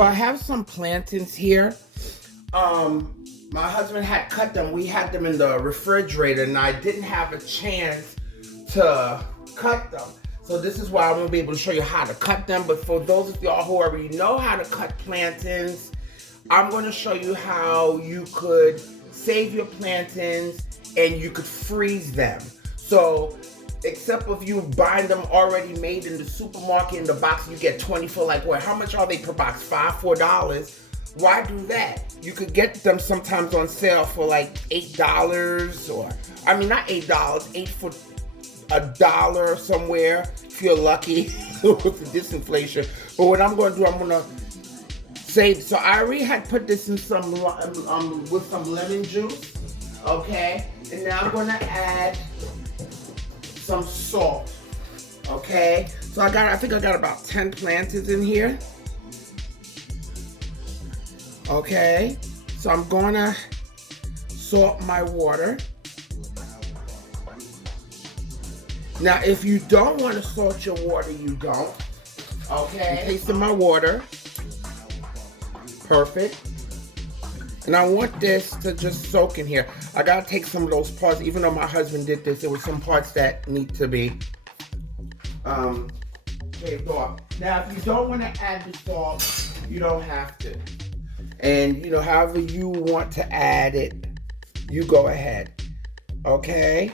So I have some plantains here. My husband had cut them. We had them in the refrigerator and I didn't have a chance to cut them. So this is why I won't be able to show you how to cut them. But for those of y'all who already know how to cut plantains, I'm going to show you how you could save your plantains and you could freeze them. So except if you buy them already made in the supermarket in the box, you get 20 for like what? How much are they per box? $4. Why do that? You could get them sometimes on sale for like $8 or, I mean not $8, 8 for $1 somewhere if you're lucky with the disinflation. But what I'm going to do, I'm going to save. So I already had put this in some with some lemon juice, okay? And now I'm going to add some salt, okay? So I think I got about 10 plantains in here. Okay, so I'm gonna salt my water. Now, if you don't want to salt your water, you don't. Okay, taste in my water. Perfect. And I want this to just soak in here. I gotta take some of those parts, even though my husband did this, there were some parts that need to be shaved off. Now, if you don't want to add the salt, you don't have to. And, you know, however you want to add it, you go ahead. Okay?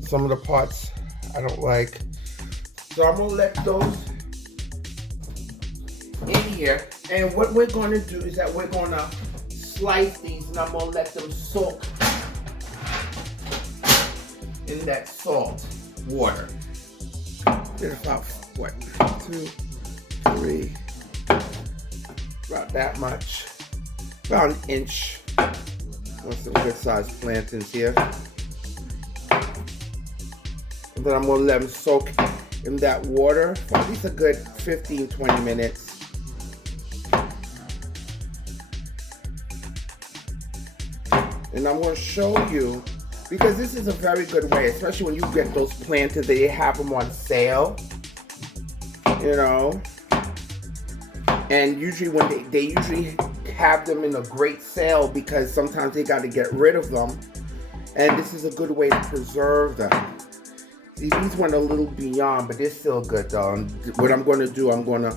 Some of the parts I don't like. So I'm going to let those in here. And what we're going to do is that we're going to slice these and I'm going to let them soak in that salt water. Get about, what, 2, 3, about that much, about an inch. Got some good sized plantains here. And then I'm gonna let them soak in that water for at least a good 15-20 minutes. And I'm gonna show you, because this is a very good way, especially when you get those plantains, they have them on sale, you know. And usually when they usually have them in a great sale because sometimes they got to get rid of them. And this is a good way to preserve them. See, these went a little beyond, but they're still good though. And what I'm going to do, I'm going to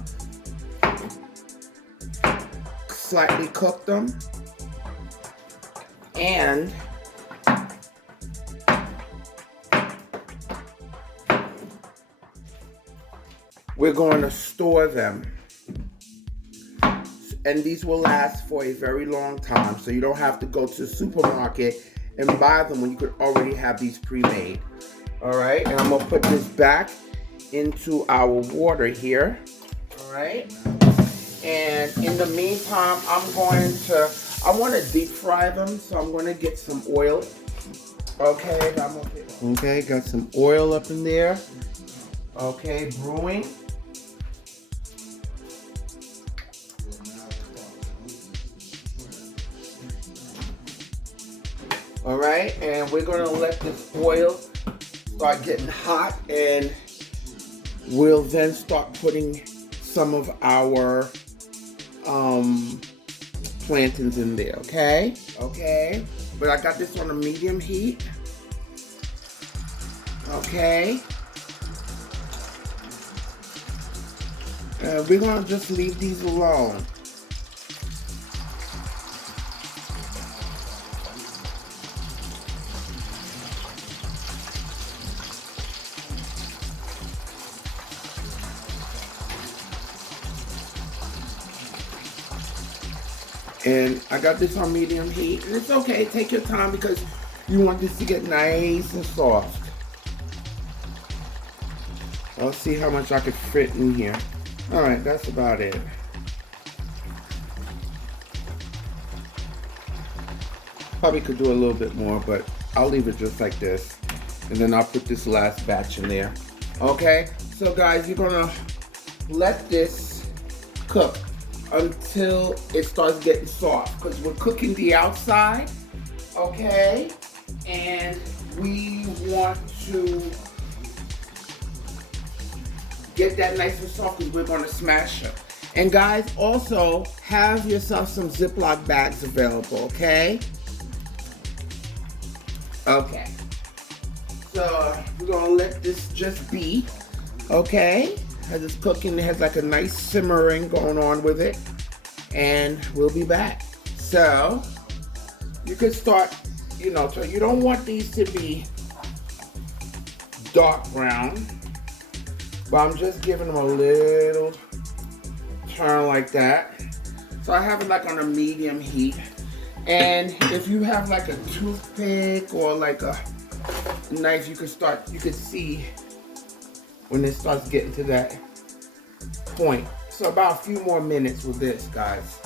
slightly cook them. And we're going to store them. And these will last for a very long time, so you don't have to go to the supermarket and buy them when you could already have these pre-made. All right, and I'm gonna put this back into our water here. All right, and in the meantime, I want to deep fry them, so I'm going to get some oil. Okay, okay, got some oil up in there. Okay, brewing. All right, and we're gonna let this oil start getting hot, and we'll then start putting some of our plantains in there, okay? Okay, but I got this on a medium heat, okay? We're gonna just leave these alone. And I got this on medium heat, and it's okay, take your time because you want this to get nice and soft. I'll see how much I could fit in here. All right, that's about it. Probably could do a little bit more, but I'll leave it just like this. And then I'll put this last batch in there. Okay, so guys, you're gonna let this cook until it starts getting soft, because we're cooking the outside, okay? And we want to get that nice and soft because we're going to smash them. And guys, also have yourself some Ziploc bags available, okay? Okay. So we're gonna let this just be, okay? As it's cooking, it has like a nice simmering going on with it. And we'll be back. So you can start, so you don't want these to be dark brown, but I'm just giving them a little turn like that. So I have it like on a medium heat. And if you have like a toothpick or like a knife, you could see when it starts getting to that point. So about a few more minutes with this, guys.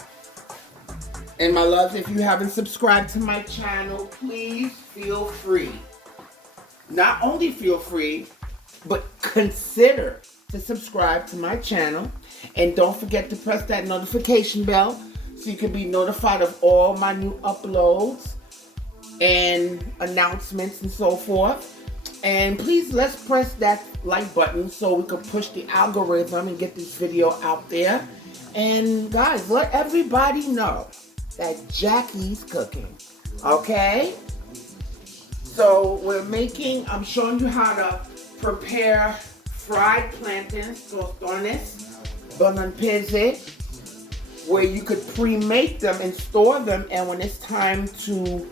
And my loves, if you haven't subscribed to my channel, please feel free. Not only feel free, but consider to subscribe to my channel. And don't forget to press that notification bell so you can be notified of all my new uploads and announcements and so forth. And please, let's press that like button so we can push the algorithm and get this video out there. And guys, let everybody know that Jackie's cooking, okay? So I'm showing you how to prepare fried plantains, tostones, plantains, where you could pre-make them and store them, and when it's time to,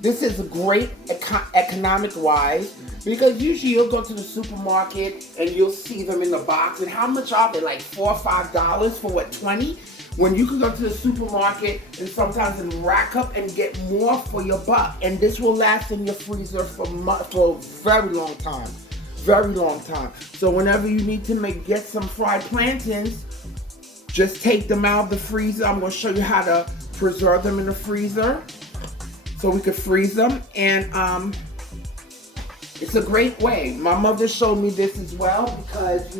this is great economic-wise, because usually you'll go to the supermarket and you'll see them in the box, and how much are they? Like $4 or $5 for what, 20? When you can go to the supermarket and sometimes rack up and get more for your buck, and this will last in your freezer for a very long time, very long time. So whenever you need to get some fried plantains, just take them out of the freezer. I'm going to show you how to preserve them in the freezer so we could freeze them, and it's a great way. My mother showed me this as well, because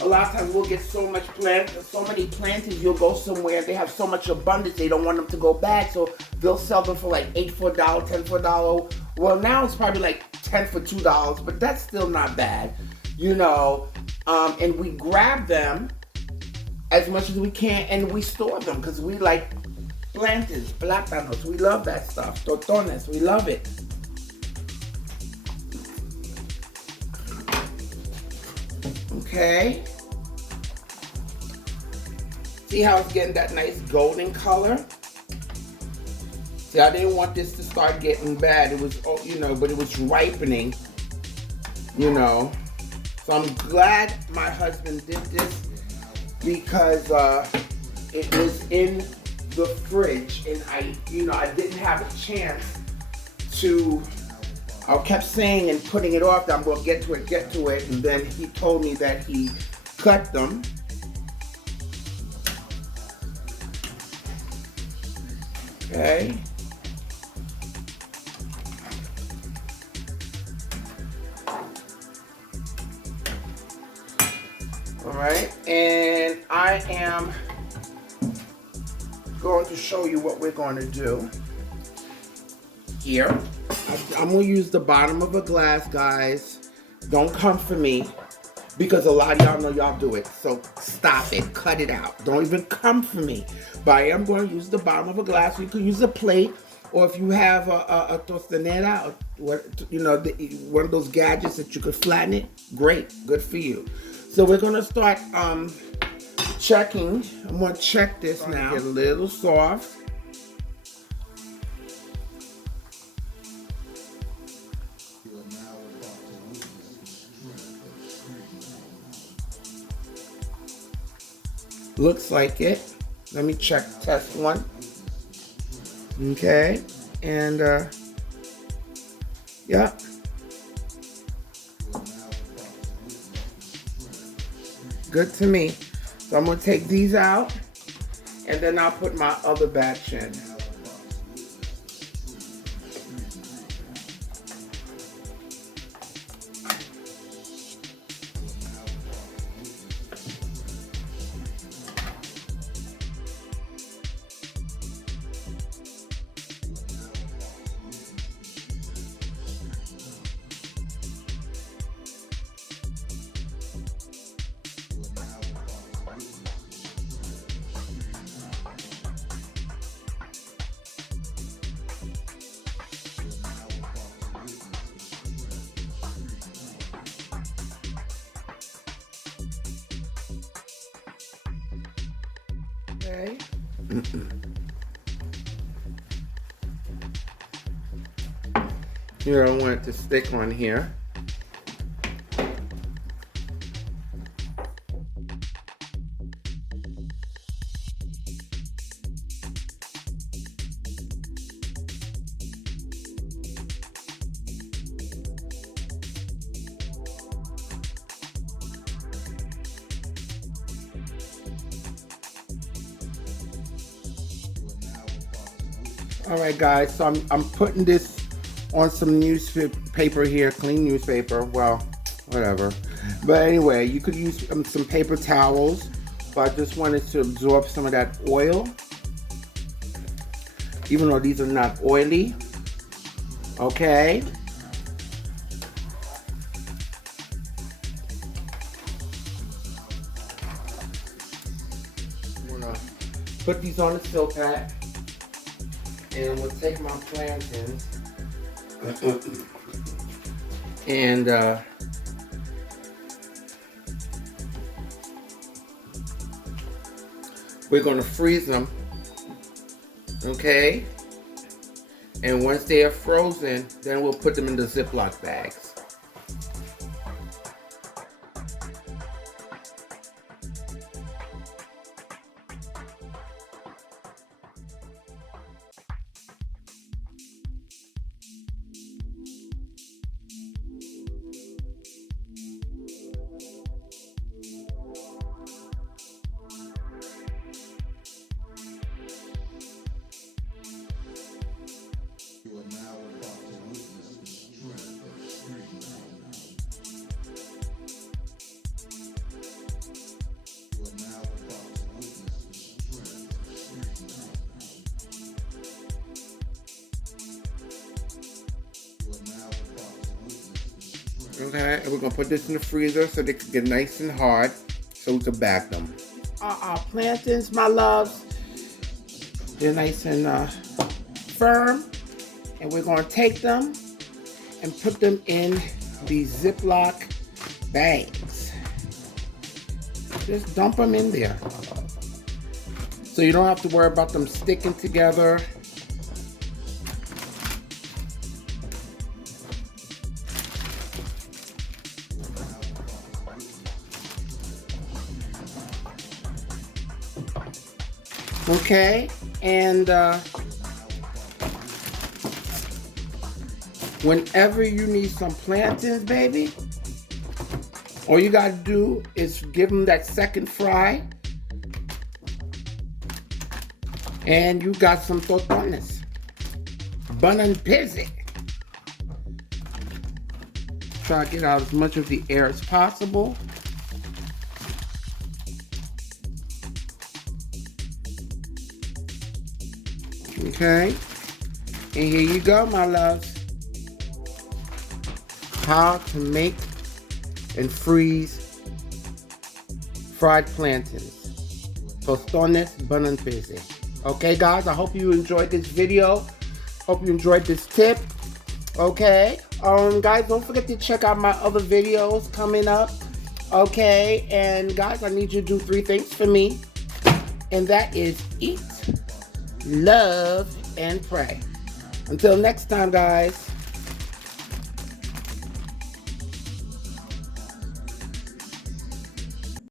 a lot of times we'll get so many plantains, you'll go somewhere, they have so much abundance, they don't want them to go bad, so they'll sell them for like $8 for $1, $10 for $1. Well, now it's probably like 10 for $2, but that's still not bad, and we grab them as much as we can, and we store them, because we like plantains, plátanos, we love that stuff, tostones, we love it. Okay. See how it's getting that nice golden color? See, I didn't want this to start getting bad. It was, but it was ripening, So I'm glad my husband did this, because it was in the fridge, and I didn't have a chance to. I kept saying and putting it off that I'm going to get to it, and then he told me that he cut them. Okay. All right, and I am going to show you what we're going to do here. I'm going to use the bottom of a glass, guys. Don't come for me, because a lot of y'all know y'all do it. So stop it. Cut it out. Don't even come for me. But I am going to use the bottom of a glass. You can use a plate, or if you have a tostonera, one of those gadgets that you could flatten it, great. Good for you. So we're going to start checking. I'm going to check this now. Get a little soft. Looks like it. Let me check, test one. Okay, and yeah. Good to me. So I'm gonna take these out, and then I'll put my other batch in. Okay. You don't want it to stick on here. All right, guys, so I'm putting this on some newspaper here, clean newspaper. Well, whatever. But anyway, you could use some paper towels, but I just wanted to absorb some of that oil, even though these are not oily. Okay. I'm gonna put these on the silk pack. And we'll take my plantains and we're going to freeze them, okay? And once they are frozen, then we'll put them in the Ziploc bags. Okay, and we're gonna put this in the freezer so they can get nice and hard so we can bag them. Our plantains, my loves, they're nice and firm, and we're gonna take them and put them in these Ziploc bags. Just dump them in there so you don't have to worry about them sticking together. Okay, and whenever you need some plantains, baby, all you gotta do is give them that second fry, and you got some tostones, bun and pizzy. Try to get out as much of the air as possible. Okay, and here you go, my loves. How to make and freeze fried plantains, tostones, bun and pizzy. Okay, guys, I hope you enjoyed this video. Hope you enjoyed this tip. Okay, guys, don't forget to check out my other videos coming up. Okay, and guys, I need you to do 3 things for me, and that is eat, love, and pray. Until next time, guys.